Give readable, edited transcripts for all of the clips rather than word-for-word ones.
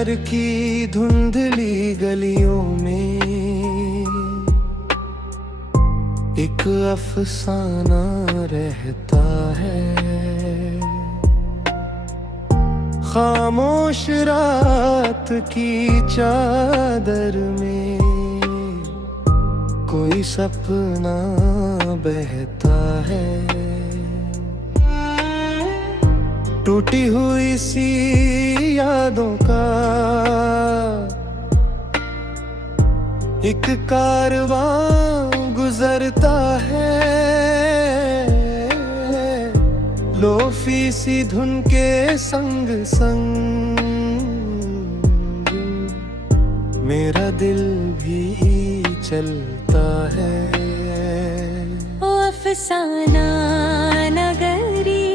शहर की धुंधली गलियों में एक अफसाना रहता है। खामोश रात की चादर में कोई सपना बहता है। टूटी हुई सी यादों का एक कारवां गुजरता है। लोफी सी धुन के संग संग मेरा दिल भी चलता है। ओ अफसाना नगरी,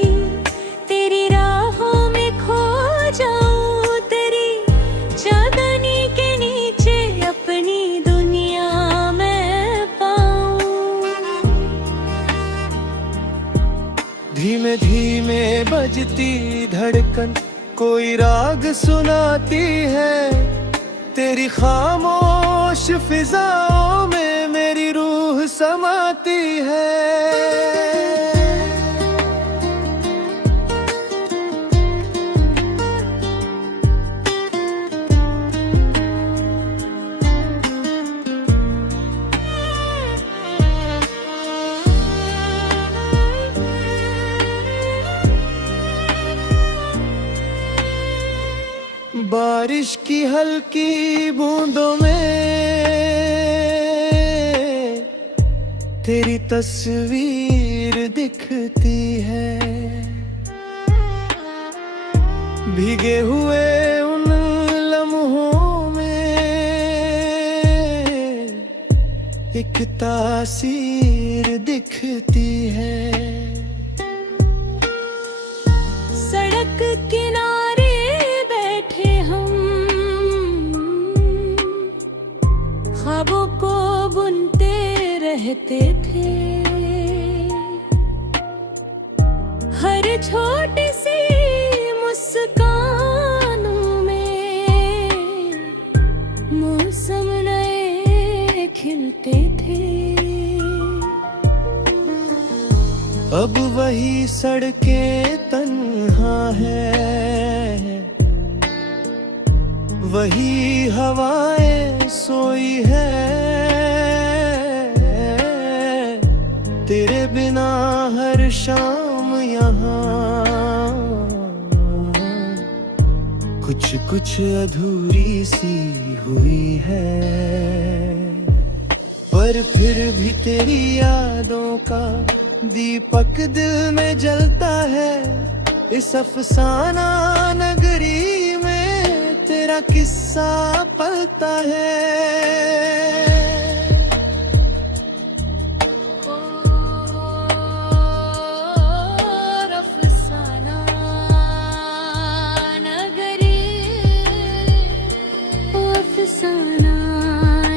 तेरी राहों में खो जाऊं, तेरी चांदनी के नीचे अपनी दुनिया में पाऊं। धीमे धीमे बजती धड़कन कोई राग सुनाती है। तेरी खामोश फिजाओं में मेरी रूह समाती है। बारिश की हल्की बूंदों में तेरी तस्वीर दिखती है। भीगे हुए उन लम्हों में एक तासीर दिखती है। सड़क किनारे ख्वाबों को बुनते रहते थे। हर छोटी सी मुस्कानों में मौसम नए खिलते थे। अब वही सड़कें तन्हा है, वही हवाएं सोई है। तेरे बिना हर शाम यहाँ कुछ कुछ अधूरी सी हुई है। पर फिर भी तेरी यादों का दीपक दिल में जलता है। इस अफसाना नगरी में तेरा किस्सा पलता है। अफसाना नगरी, अफसाना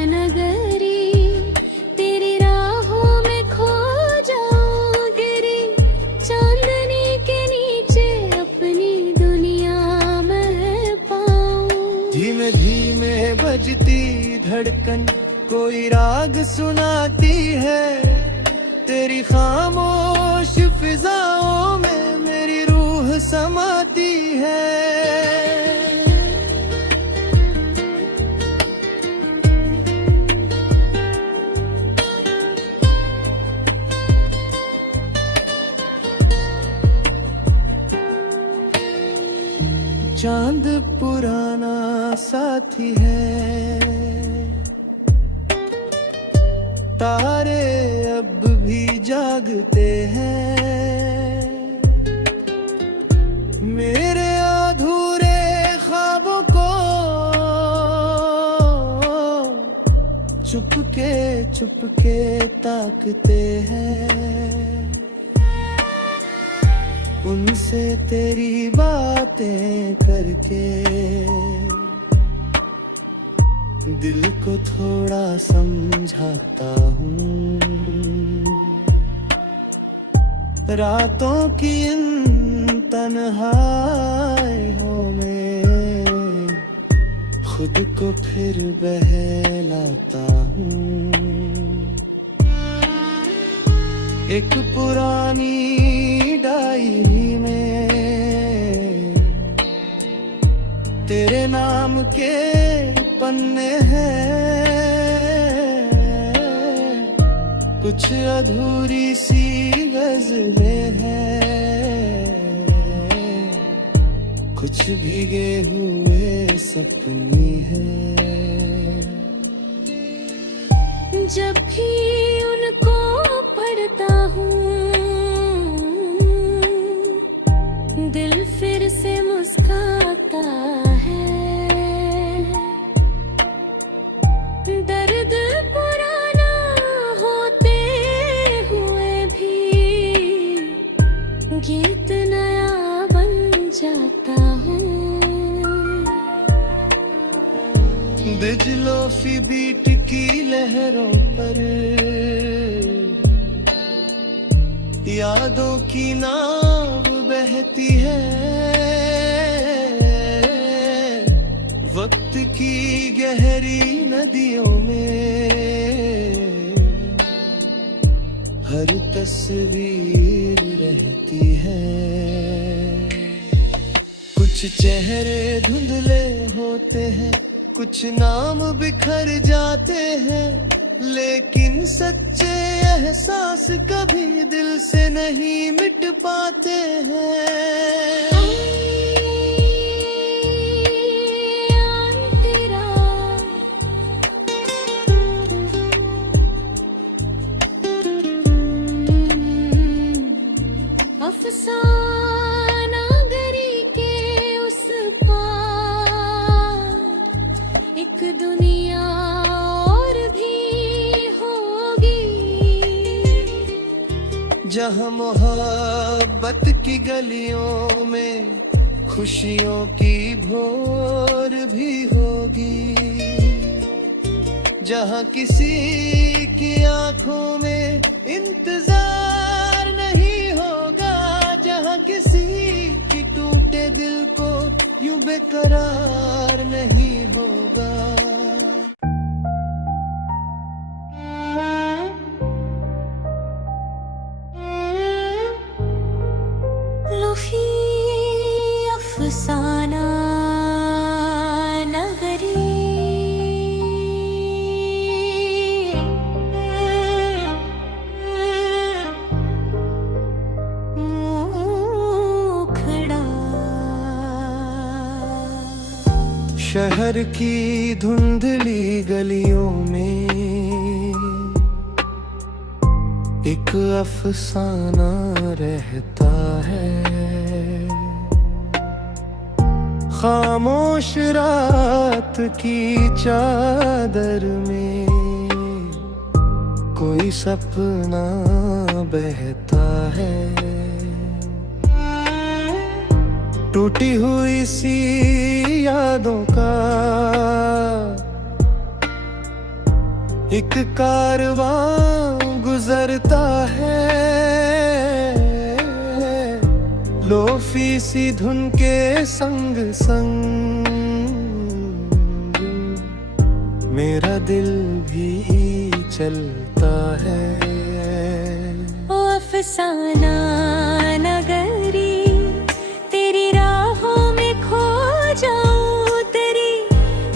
नगरी, तेरी राहों में खो जाऊं, गिरी चांदनी के नीचे अपनी दुनिया में पाऊं। धीमे धीमे बजती धड़कन कोई राग सुनाती है। तेरी खामोश फिजाओं में मेरी रूह समाती है। चांद पुराना साथी है, तारे अब भी जागते हैं। मेरे अधूरे ख्वाबों को चुपके चुपके ताकते हैं। उनसे तेरी बातें करके दिल को थोड़ा समझाता हूँ। रातों की इन तन्हाइयों में खुद को फिर बहलाता हूँ। एक पुरानी डायरी में तेरे नाम के पन्ने हैं, कुछ अधूरी सी गजलें हैं, कुछ भीगे हुए सपने हैं। जब भी उनको पढ़ता हूँ दिल फिर से मुस्कुराता है। दर्द पुराना होते हुए भी गीत नया बन जाता हूँ। बिजलोफी बीट की लहरों पर यादों की नाव बहती है, वक्त की गहरी नदियों में हर तस्वीर रहती है। कुछ चेहरे धुंधले होते हैं, कुछ नाम बिखर जाते हैं, लेकिन सच्चे एहसास कभी दिल से नहीं मिट पाते हैं। अफसाना गरी के उस पार एक दुनिया और भी होगी, जहाँ मोहब्बत की गलियों में खुशियों की भोर भी होगी, जहाँ किसी की आंखों में इंतजार नहीं होगा, जहाँ किसी की टूटे दिल को यूं बेकरार नहीं होगा। लुफी अफसाना नगरी शहर की धुंधली गलियों में एक अफसाना रहता है। खामोश रात की चादर में कोई सपना बहता है। टूटी हुई सी यादों का एक कारवां गुजरता है। लोफी सी धुन के संग संग मेरा दिल भी चलता है। ओ अफसाना नगरी तेरी राहों में खो जाऊं, तेरी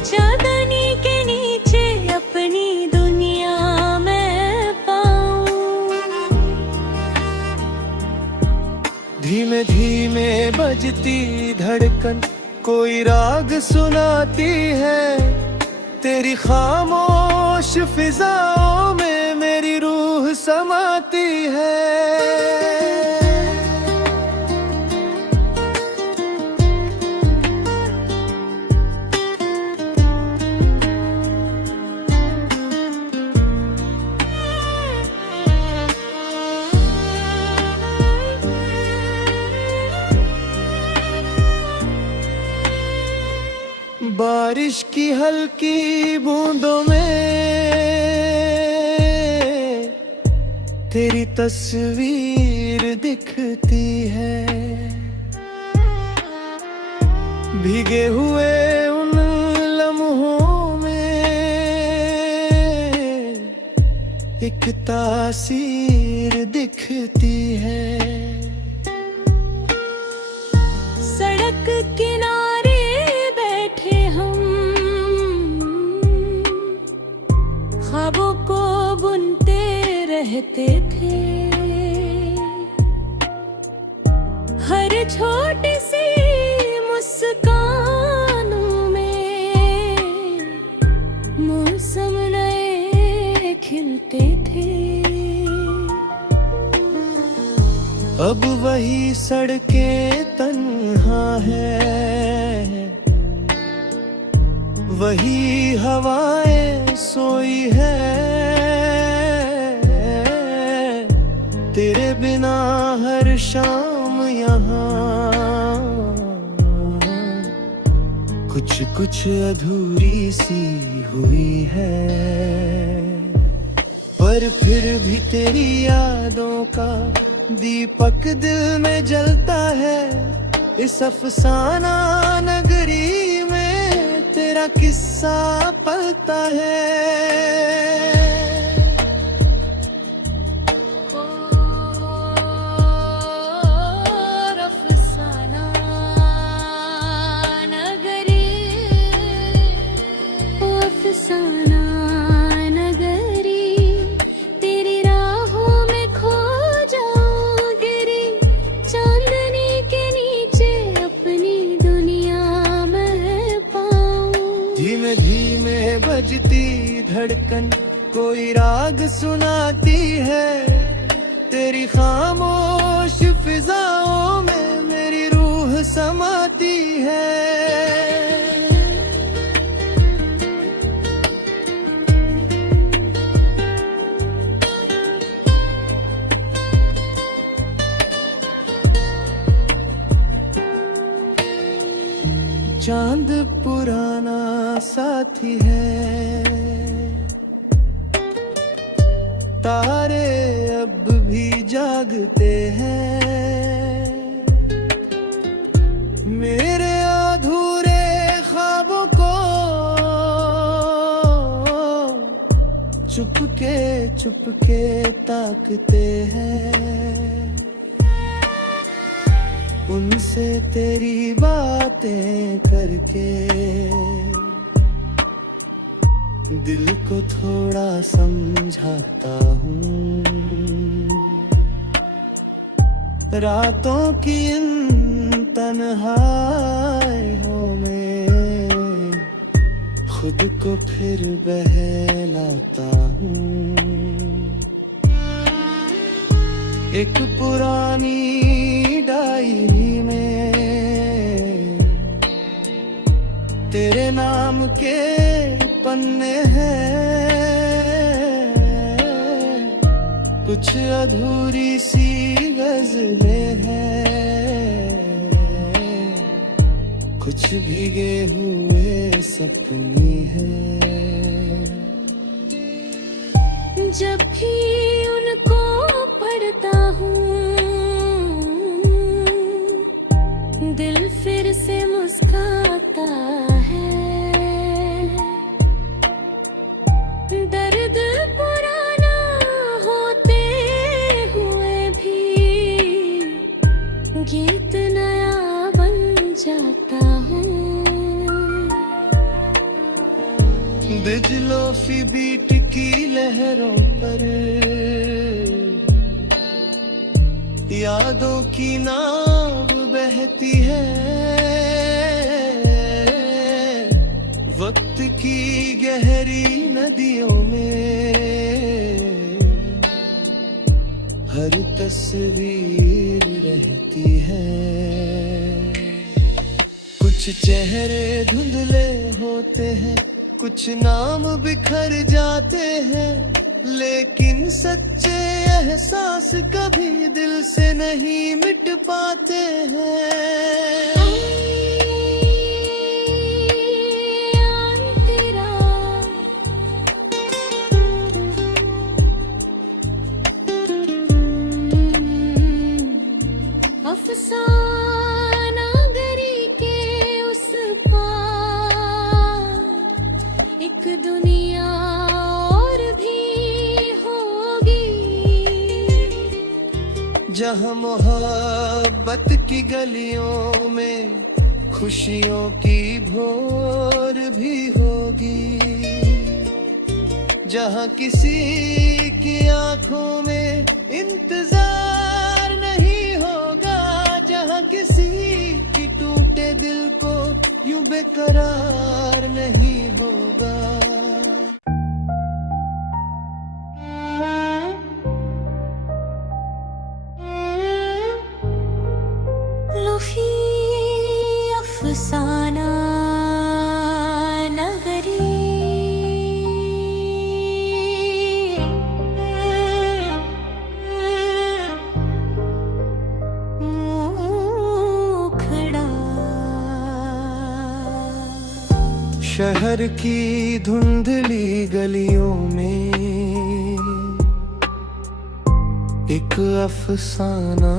चांदनी के नीचे अपनी दुनिया मैं पाऊं। धीमे धीमे बजती धड़कन कोई राग सुनाती है। तेरी खामोश फिजाओं में मेरी रूह समाती है। बारिश की हल्की बूंदों में तेरी तस्वीर दिखती है। भीगे हुए उन लम्हों एक तासीर दिखती है। सड़क किनारे बैठे हम ख्वाबों को बुनते रहते थे। हर छोटी सी मुस्कानों में मौसम नए खिलते थे। अब वही सड़कें तन्हा है, वही हवाएं सोई है। तेरे बिना हर शाम यहाँ कुछ कुछ अधूरी सी हुई है। पर फिर भी तेरी यादों का दीपक दिल में जलता है। इस अफसाना नगरी में तेरा किस्सा पलता है। अफसाना नगरी, अफसाना बजती धड़कन कोई राग सुनाती है। तेरी खामोश फिजाओं में मेरी रूह समाती है। चांद पुराना साथी है, तारे अब भी जागते हैं। मेरे अधूरे ख्वाबों को चुपके चुपके ताकते हैं। उनसे तेरी बातें करके दिल को थोड़ा समझाता हूँ। रातों की इन तन्हाइयों में खुद को फिर बहलाता हूँ। एक पुरानी डायरी में तेरे नाम के पन्ने हैं। कुछ अधूरी सी गजलें हैं, कुछ भीगे हुए सपने हैं। जब भी उनको पढ़ता हूँ दिल फिर से मुस्काता है। दर्द पुराना होते हुए भी गीत नया बन जाता हूँ। बिजलों बीट की लहरों पर यादों की नाव बहती है। वक्त की गहरी नदियों में हर तस्वीर रहती है। कुछ चेहरे धुंधले होते हैं, कुछ नाम बिखर जाते हैं, लेकिन सच्चे एहसास कभी दिल से नहीं मिट पाते हैं। अफसाना गरी के उस पार एक दुनिया और भी हो जहाँ मोहब्बत की गलियों में खुशियों की भोर भी होगी, जहाँ किसी की आंखों में इंतजार नहीं होगा, जहाँ किसी की टूटे दिल को यूं बेकरार नहीं होगा। लुफी अफसाना नगरी, मुखड़ा शहर की धुंधली गलियों में एक अफसाना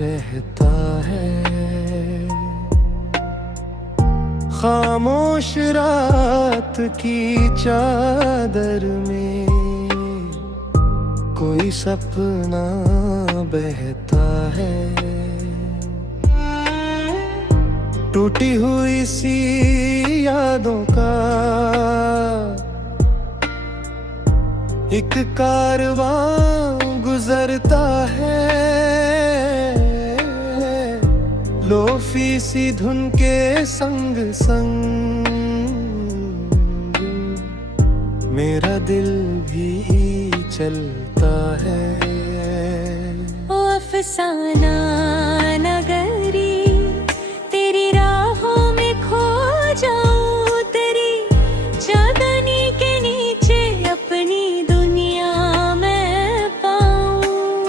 रहता है। खामोश रात की चादर में कोई सपना बहता है। टूटी हुई सी यादों का एक कारवां गुजरता है। लोफी सी धुन के संग संग मेरा दिल भी चलता है। ओ अफसाना नगरी, तेरी राहों में खो जाऊं, तेरी चांदनी के नीचे अपनी दुनिया में पाऊं।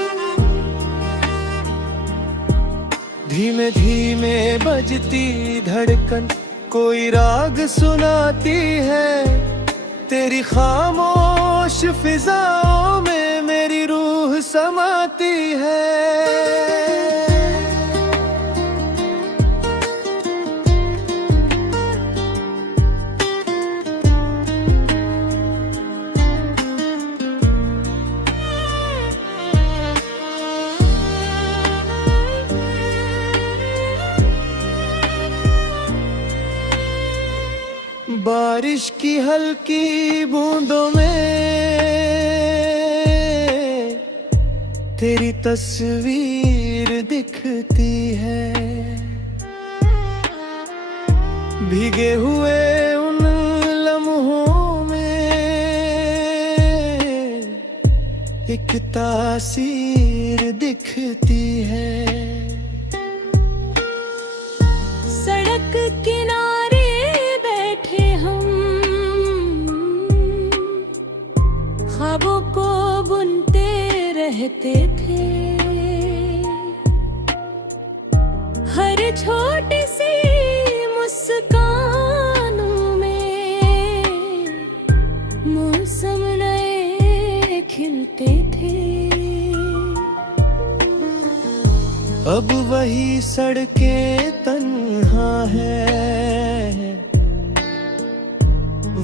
धीमे धीमे बजती धड़कन कोई राग सुनाती है। तेरी खामोश फिजाओं में मेरी रूह समाती है। बारिश की हल्की बूंदों में तेरी तस्वीर दिखती है। भीगे हुए उन लम्हों में एक तासीर दिखती है। सड़क किनारे ख्वाबों को बुनते रहते थे। हर छोटी सी मुस्कानों में मौसम नए खिलते थे। अब वही सड़कें तन्हा है,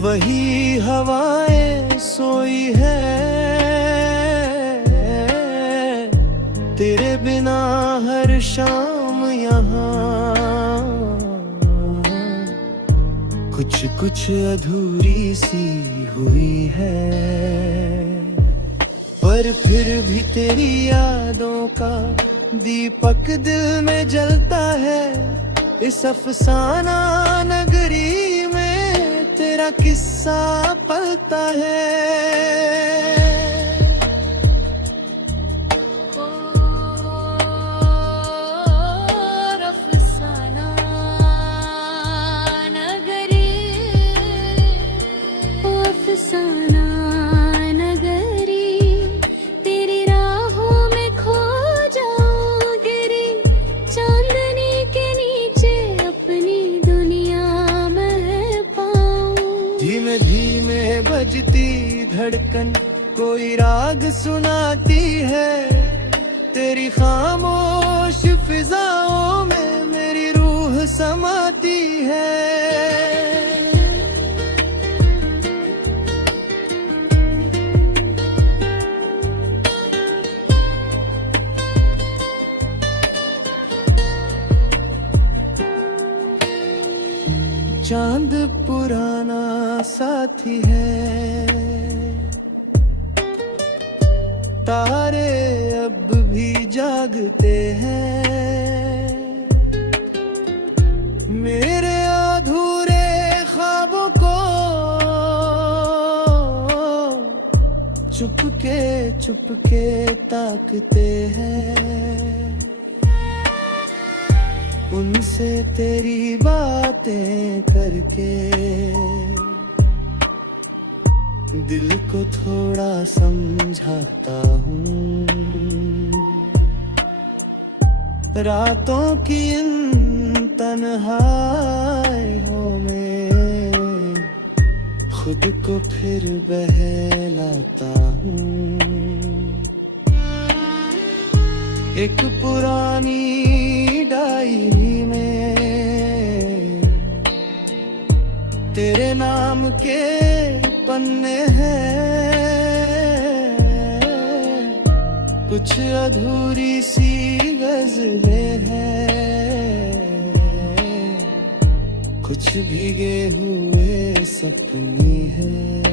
वही हवाएं सोई है। तेरे बिना हर शाम यहाँ कुछ कुछ अधूरी सी हुई है। पर फिर भी तेरी यादों का दीपक दिल में जलता है। इस अफसाना नगरी में तेरा किस्सा पलता है। अफसाना नगरी, अफसाना नगरी, तेरी राहों में खो जाऊं, गिरी चांदनी के नीचे अपनी दुनिया में पाऊं। धीमे धीमे बजती धड़कन कोई राग सुनाती है। तेरी खामोश फिजाओं में मेरी रूह समाती है। चांद पुराना साथी है, तारे अब भी जागते हैं, मेरे अधूरे ख्वाबों को चुपके चुपके ताकते हैं, उनसे तेरी बातें करके दिल को थोड़ा समझाता हूँ। रातों की इन तन्हाइयों में खुद को फिर बहलाता हूँ। एक पुरानी डायरी में तेरे नाम के पन्ने हैं, कुछ अधूरी सी गजलें हैं, कुछ भीगे हुए सपने हैं।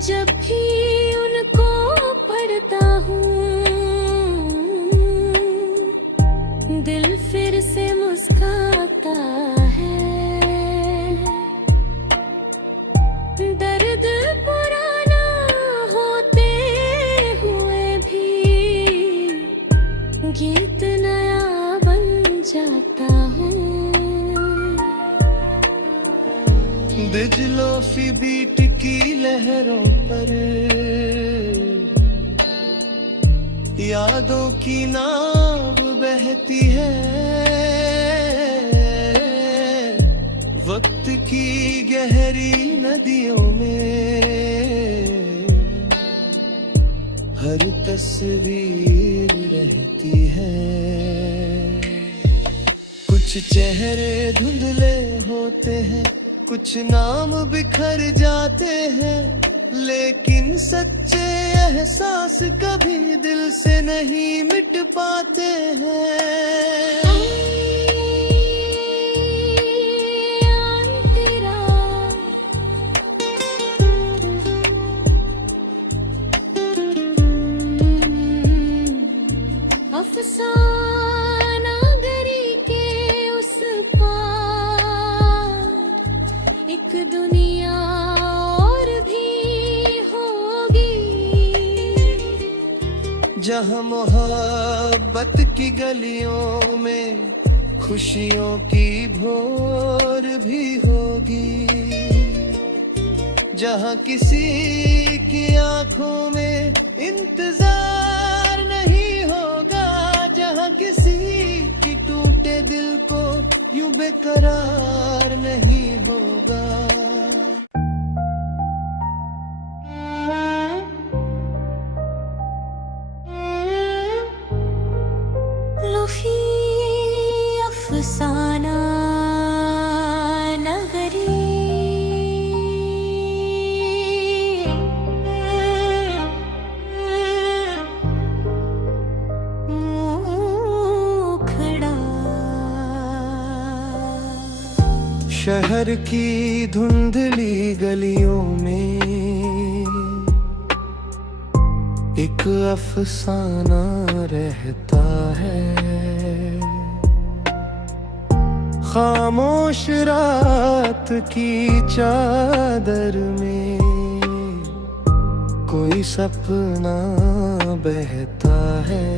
जब भी उनको पढ़ता हूँ दिल फिर से मुस्कुराता है, दर्द पुराना होते हुए भी गीत नया बन जाता हूँ। बिजलों की बीट की लहरों पर यादों की नाव बहती है, वक्त की गहरी नदियों में हर तस्वीर रहती है। कुछ चेहरे धुंधले होते हैं, कुछ नाम बिखर जाते हैं, लेकिन सच्चे एहसास कभी दिल से नहीं मिट पाते हैं। अफसाना गरी के उस पार एक दुनिया और भी होगी, जहाँ मोहब्बत की गलियों में खुशियों की भोर भी होगी, जहाँ किसी की आंखों में इंतजार नहीं होगा, जहाँ किसी की टूटे दिल को यूं बेकरार नहीं होगा। लुफी अफसाना नगरी, शहर की धुंधली गलियों में एक अफसाना रहता है, खामोश रात की चादर में कोई सपना बहता है,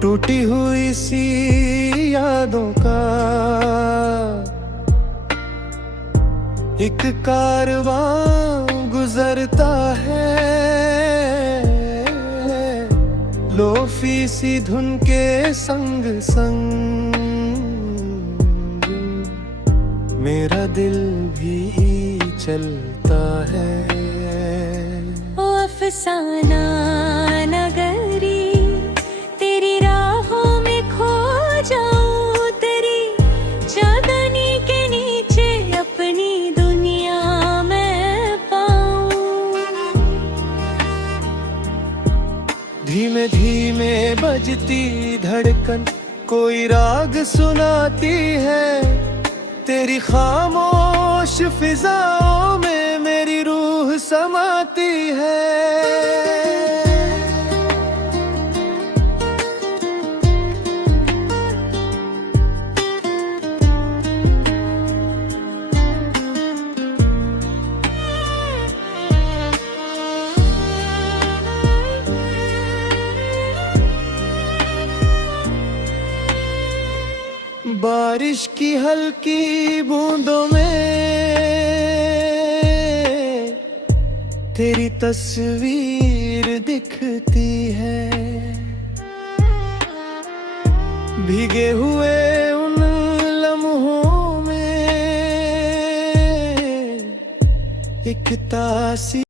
टूटी हुई सी यादों का एक कारवां गुजरता है, लोफी सी धुन के संग संग मेरा दिल भी चलता है। ओ अफसाना नगरी, तेरी राहों में खो जाऊं, तेरी चांदनी के नीचे अपनी दुनिया में पाऊं। धीमे धीमे बजती धड़कन कोई राग सुनाती है, तेरी खामोश फिजाओं में मेरी रूह समाती है। बारिश की हल्की बूंदों में तेरी तस्वीर दिखती है, भीगे हुए उन लम्हों में एक तासी